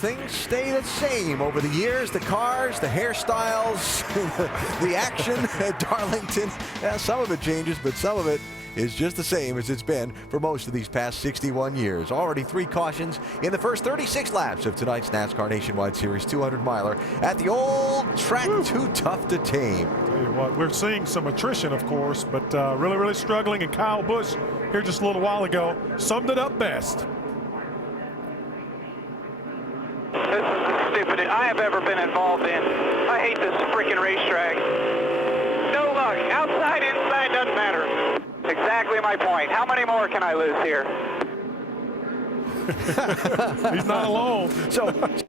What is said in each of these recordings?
things stay the same over the years. The cars, the hairstyles, the action at Darlington. Yeah, some of it changes, but some of it is just the same as it's been for most of these past 61 years. Already 3 cautions in the first 36 laps of tonight's NASCAR Nationwide Series 200-miler at the old track. Too tough to tame. Tell you what, we're seeing some attrition, of course, but really struggling. And Kyle Busch here just a little while ago summed it up best. This is the stupidest I have ever been involved in. I hate this freaking racetrack. No luck. Outside, inside, doesn't matter. Exactly my point. How many more can I lose here? He's not alone. So, what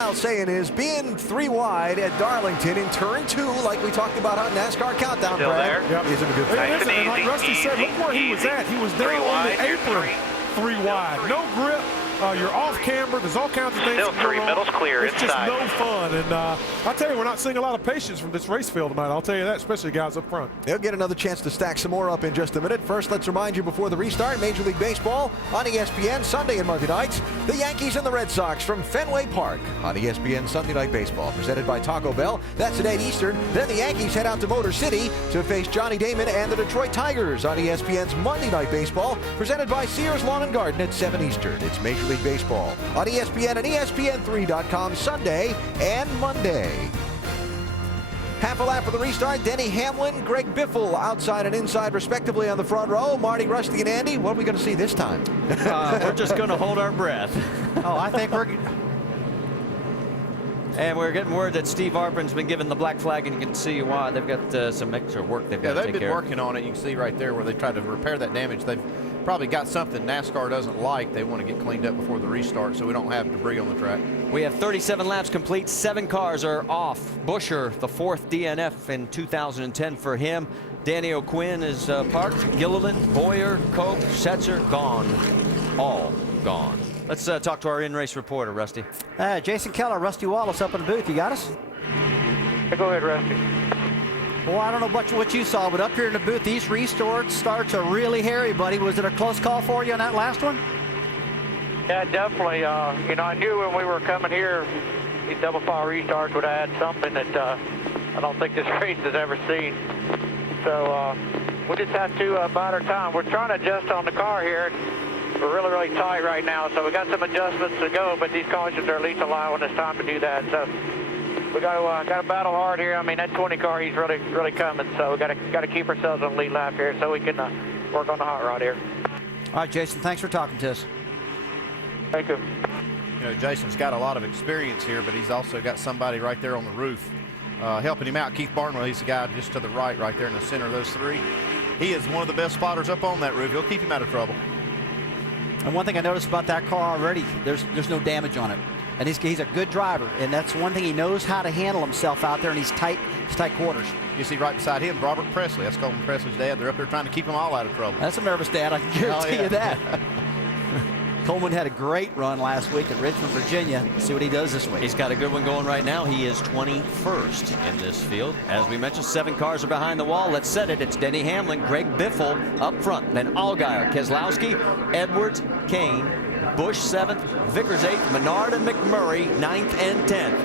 I'm saying is being 3 wide at Darlington in turn 2, like we talked about on NASCAR Countdown, Still Brad, Yep. isn't a good thing. Nice Listen, and like easy, Rusty said, look where he was at. He was down on the apron. 3 wide. No grip. You're off camber. There's all kinds of things Still going 3 on. middles clear It's inside. just no fun. And I tell you, we're not seeing a lot of patience from this race field tonight. I'll tell you that, especially guys up front. They'll get another chance to stack some more up in just a minute. First, let's remind you before the restart, Major League Baseball on ESPN Sunday and Monday nights. The Yankees and the Red Sox from Fenway Park on ESPN Sunday Night Baseball, presented by Taco Bell. That's at 8 Eastern. Then the Yankees head out to Motor City to face Johnny Damon and the Detroit Tigers on ESPN's Monday Night Baseball, presented by Sears Lawn and Garden at 7 Eastern. It's Major League Baseball on ESPN and ESPN3.com Sunday and Monday. Half a lap for the restart. Denny Hamlin, Greg Biffle outside and inside respectively on the front row. Marty, Rusty, and Andy, what are we going to see this time? We're just going to hold our breath. Oh, I think we're... And we're getting word that Steve Arpin's been given the black flag, and you can see why. They've got some extra work they've got to take care of. Yeah, they've been working on it. You can see right there where they tried to repair that damage. They've probably got something NASCAR doesn't like. They want to get cleaned up before the restart so we don't have debris on the track. We have 37 laps complete. 7 cars are off. Buscher, the 4th DNF in 2010 for him. Danny O'Quinn is parked. Gilliland, Boyer, Cope, Setzer, gone. All gone. Let's talk to our in-race reporter, Rusty. Jason Keller, Rusty Wallace up in the booth. You got us? Go ahead, Rusty. Well, I don't know what you saw, but up here in the booth, these restart starts are really hairy, buddy. Was it a close call for you on that last one? Yeah, definitely. You know, I knew when we were coming here, these double file restarts would add something that I don't think this race has ever seen. So we just have to bide our time. We're trying to adjust on the car here. We're really tight right now, so we got some adjustments to go, but these cautions are at least allowing us time to do that. So we got to battle hard here. I mean, that 20 car, he's really coming, so we got to keep ourselves on the lead lap here so we can work on the hot rod here. All right, Jason, thanks for talking to us. Thank you. You know, Jason's got a lot of experience here, but he's also got somebody right there on the roof helping him out. Keith Barnwell, he's the guy just to the right there in the center of those 3. He is one of the best spotters up on that roof. He'll keep him out of trouble. And one thing I noticed about that car already, there's no damage on it. And he's a good driver, and that's one thing. He knows how to handle himself out there in these tight quarters. You see right beside him, Robert Presley. That's Coleman Presley's dad. They're up there trying to keep them all out of trouble. That's a nervous dad, I can guarantee you that. Coleman had a great run last week at Richmond, Virginia. See what he does this week. He's got a good one going right now. He is 21st in this field. As we mentioned, 7 cars are behind the wall. Let's set it. It's Denny Hamlin, Greg Biffle up front. Then Allgaier, Keselowski, Edwards, Kane, Busch 7th, Vickers 8th, Menard and McMurray 9th and 10th.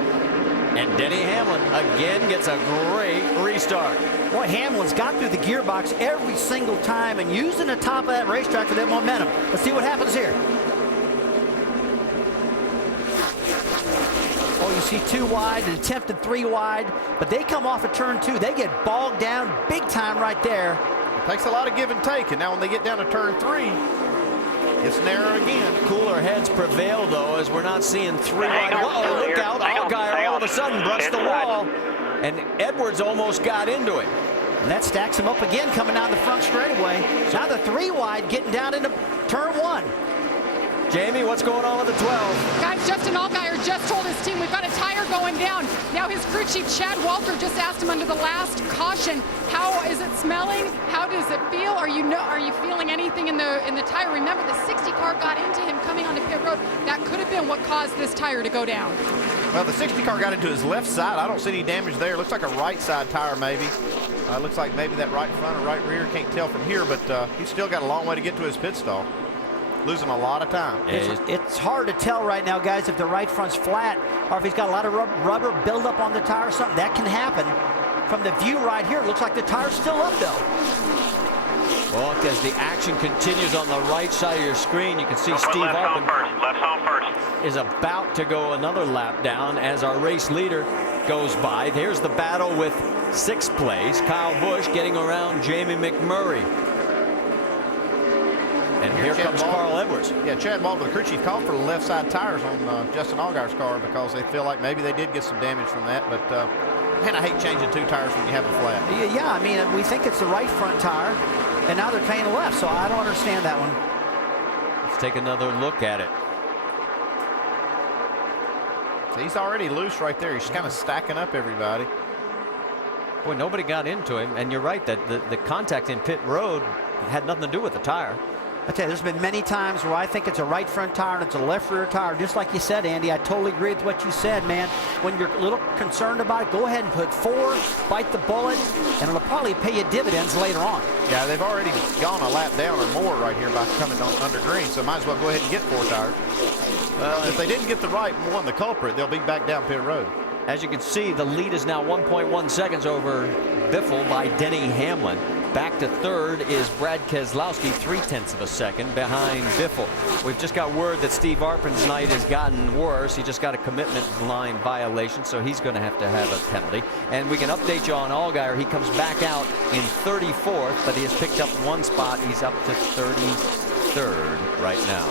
And Denny Hamlin again gets a great restart. Boy, Hamlin's got through the gearbox every single time and using the top of that racetrack for that momentum. Let's see what happens here. Oh, you see 2 wide, an attempted 3 wide, but they come off of turn 2. They get bogged down big time right there. It takes a lot of give and take, and now when they get down to turn 3, it's narrow again. Cooler heads prevail, though, as we're not seeing 3 wide. Uh-oh, look out. Allgaier all of a sudden brushed the wall, and Edwards almost got into it. And that stacks him up again coming down the front straightaway. Now the 3 wide getting down into turn 1. Jamie, what's going on with the 12? Guys, Justin Allgaier just told his team we've got a tire going down. Now his crew chief Chad Walter just asked him under the last caution, how is it smelling? How does it feel? Are you feeling anything in the tire? Remember, the 60 car got into him coming onto pit road. That could have been what caused this tire to go down. Well, the 60 car got into his left side. I don't see any damage there. Looks like a right side tire maybe. Looks like maybe that right front or right rear. Can't tell from here, but he's still got a long way to get to his pit stall. losing a lot of time. It's hard to tell right now, guys, if the right front's flat or if he's got a lot of rubber buildup on the tire or something. That can happen. From the view right here, it looks like the tire's still up, though. Well, as the action continues on the right side of your screen, you can see Steve Arpin Left on first. is about to go another lap down as our race leader goes by. There's the battle with 6th place. Kyle Busch getting around Jamie McMurray. And here comes Carl Edwards. Yeah, Chad Baldwin, the crew chief, called for the left side tires on Justin Allgaier's car because they feel like maybe they did get some damage from that. But, man, I hate changing 2 tires when you have a flat. Yeah, I mean, we think it's the right front tire, and now they're paying the left, so I don't understand that one. Let's take another look at it. He's already loose right there. He's kind of stacking up everybody. Boy, nobody got into him, and you're right that the contact in pit road had nothing to do with the tire. I tell you, there's been many times where I think it's a right front tire and it's a left rear tire. Just like you said, Andy, I totally agree with what you said, man. When you're a little concerned about it, go ahead and put 4, bite the bullet, and it'll probably pay you dividends later on. Yeah, they've already gone a lap down or more right here by coming on under green, so might as well go ahead and get 4 tires. If they didn't get the right one, the culprit, they'll be back down pit road. As you can see, the lead is now 1.1 seconds over Biffle by Denny Hamlin. Back to 3rd is Brad Keselowski, 0.3 of a second behind Biffle. We've just got word that Steve Arpin's night has gotten worse. He just got a commitment line violation, so he's going to have a penalty. And we can update you on Allgaier. He comes back out in 34th, but he has picked up 1 spot. He's up to 33rd right now.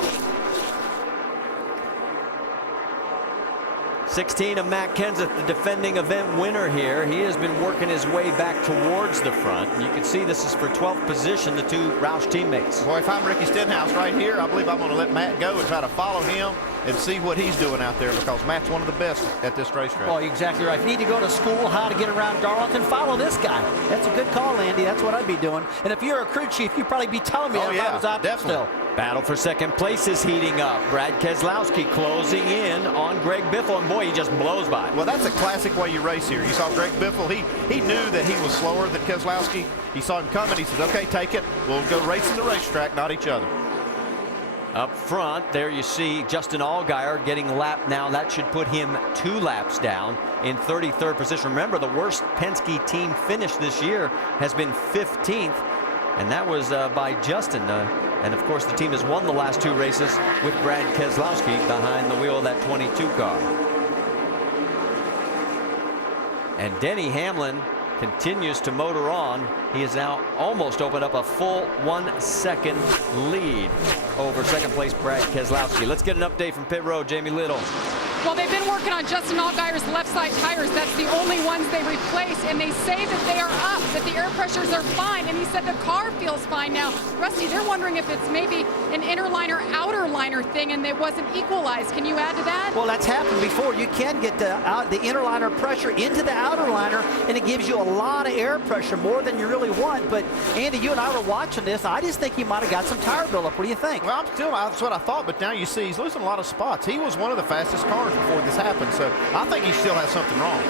16 of Matt Kenseth, the defending event winner here. He has been working his way back towards the front. And you can see this is for 12th position, the 2 Roush teammates. Boy, if I'm Ricky Stenhouse right here, I believe I'm going to let Matt go and try to follow him and see what he's doing out there because Matt's one of the best at this racetrack. Oh, exactly right. If you need to go to school, how to get around Darlington, follow this guy. That's a good call, Andy. That's what I'd be doing. And if you're a crew chief, you'd probably be telling me if I was out there still. Battle for 2nd place is heating up. Brad Keselowski closing in on Greg Biffle, and boy, he just blows by. Well, that's a classic way you race here. You saw Greg Biffle. He knew that he was slower than Keselowski. He saw him coming. He said, okay, take it. We'll go racing the racetrack, not each other. Up front, there you see Justin Allgaier getting lapped now. That should put him 2 laps down in 33rd position. Remember, the worst Penske team finish this year has been 15th, and that was by Justin. And, of course, the team has won the last 2 races with Brad Keselowski behind the wheel of that 22 car. And Denny Hamlin continues to motor on. He has now almost opened up a full 1 second lead over 2nd place Brad Keselowski. Let's get an update from pit road. Jamie Little. Well, they've been working on Justin Allgaier's left side tires. That's the only ones they replace, and they say that they are up, that the air pressures are fine, and he said the car feels fine now. Rusty, they're wondering if it's maybe an inner liner, outer liner thing, and it wasn't equalized. Can you add to that? Well, that's happened before. You can get the inner liner pressure into the outer liner, and it gives you a lot of air pressure, more than you really want. But, Andy, you and I were watching this. I just think he might have got some tire buildup. What do you think? Well, that's what I thought, but now you see he's losing a lot of spots. He was one of the fastest cars before this happened, so I think he still has something wrong.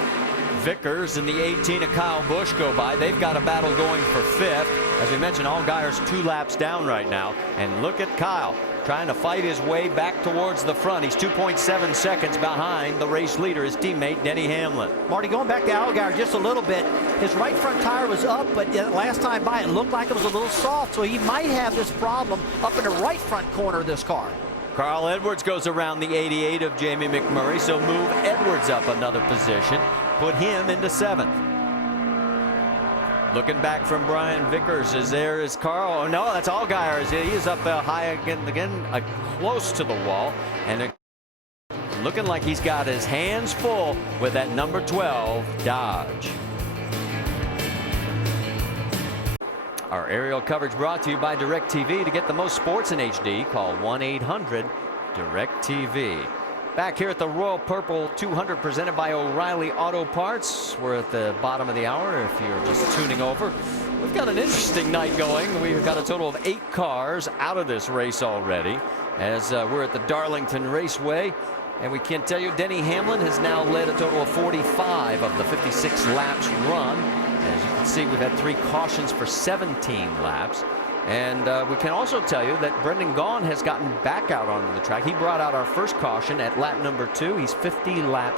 Vickers and the 18 of Kyle Busch go by. They've got a battle going for 5th. As we mentioned, Allgaier's 2 laps down right now. And look at Kyle trying to fight his way back towards the front. He's 2.7 seconds behind the race leader, his teammate Denny Hamlin. Marty, going back to Allgaier just a little bit, his right front tire was up, but last time by it looked like it was a little soft, so he might have this problem up in the right front corner of this car. Carl Edwards goes around the 88 of Jamie McMurray, so move Edwards up another position, put him into 7th. Looking back from Brian Vickers, is Carl. Oh no, that's Allgaier. He is up high again, close to the wall, and looking like he's got his hands full with that number 12 Dodge. Our aerial coverage brought to you by DirecTV. To get the most sports in HD, call 1-800-DirecTV. Back here at the Royal Purple 200 presented by O'Reilly Auto Parts. We're at the bottom of the hour if you're just tuning over. We've got an interesting night going. We've got a total of 8 cars out of this race already as we're at the Darlington Raceway. And we can tell you Denny Hamlin has now led a total of 45 of the 56 laps run. As you can see, we've had 3 cautions for 17 laps. And we can also tell you that Brendan Gaughan has gotten back out onto the track. He brought out our first caution at lap number 2. He's 50 laps